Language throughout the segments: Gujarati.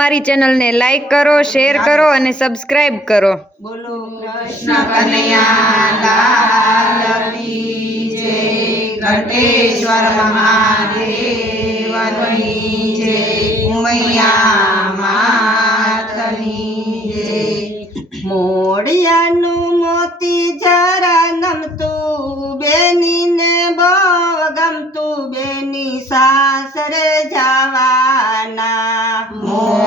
મારી ચેનલને લાઈક કરો, શેર કરો અને સબસ્ક્રાઈબ કરો. બોલો મોડિયાનું મોતી જરા નમતું બેનીને બહુ ગમતું, બેની સાસરે જવાના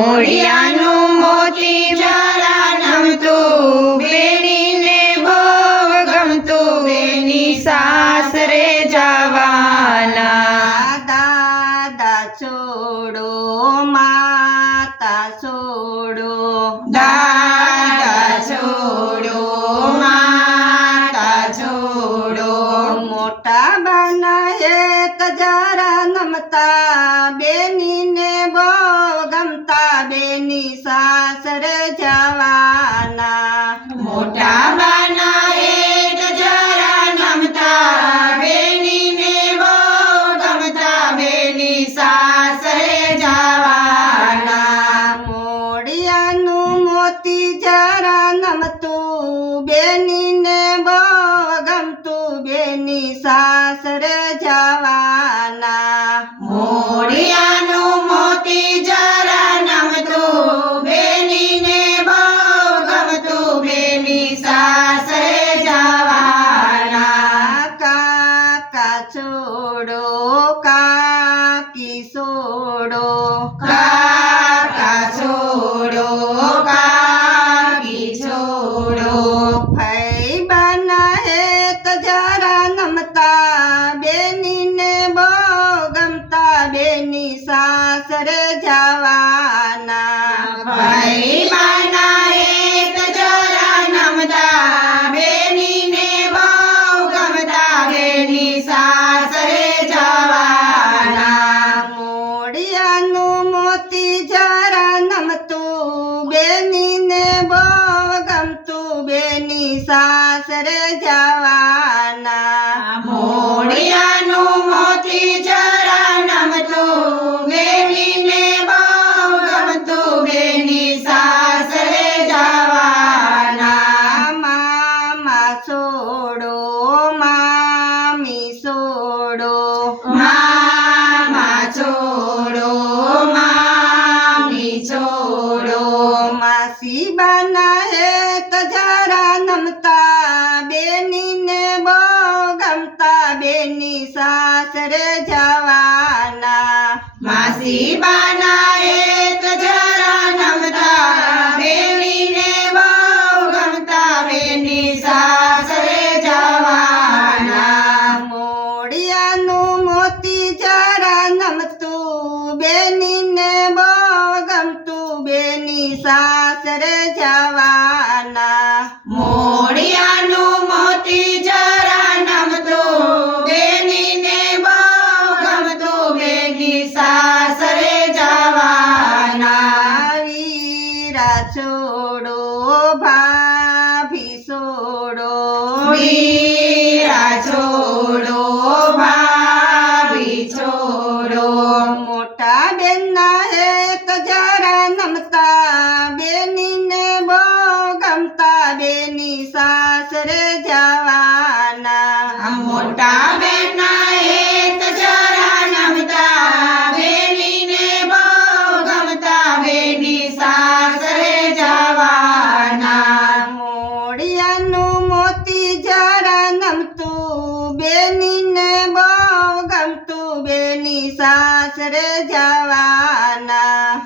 મોડિયાનું મોતી જરા નમતું બેનીને બહુ ગમતું બેની સાસરે જવાના દાદા છોડો માતા છોડો દાદા છોડો, માતા છોડો. મોટા બના એક જરા નમતા બેનીને બહુ બેની સાસરે જવાના. મોટા બાના એક જરા નમતા બેનીને બહુ ગમતા બેની સાસરે જવાના. મોડિયાનું મોતી જરા નમતું બેનીને બહુ ગમતું બેની સાસરે જવાના. મોડિયાનું કાકી છોડો કાકા છોડો કાકી છોડો ભાઈ બના એક જરા નમતા બેનીને બહુ ગમતા બેની સાસરે જવાના. ભાઈ સાસરે જવાના. મોડિયાનું મોતી જરા નમતું બેનીને બહુ ગમતું બેની સાસર જવાના. મામા છોડો મામી છોડો મામા છોડો મામી છોડો માસી બના એક જરા સાસરે જવાના. માસી બાના એક જરા નમતા, બેનીને બહુ ગમતા બેની સાસરે જવાના. મોડિયાનું મોતી જરા નમતું, બેનીને બહુ ગમતું બેની સાસરે જવાના. સાસરે જવાના.